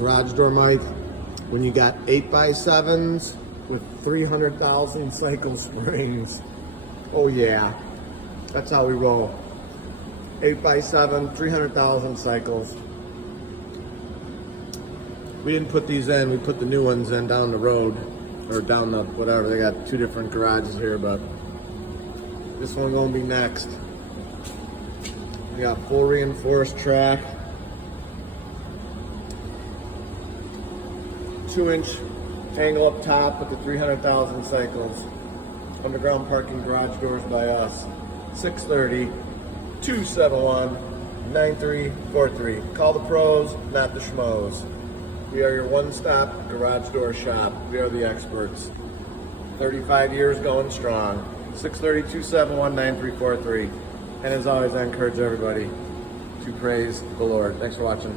Garage door mic, when you got 8x7s with 300,000 cycle springs. Oh yeah, that's how we roll. 8x7, 300,000 cycles. We didn't put these in, we put the new ones in down the road, or down the whatever. They got two different garages here, but this one gonna be next. We got full reinforced track, 2-inch angle up top with the 300,000 cycles. Underground parking garage doors by us. 630-271-9343. Call the pros, not the schmoes. We are your one-stop garage door shop. We are the experts. 35 years going strong. 630-271-9343. And as always, I encourage everybody to praise the Lord. Thanks for watching.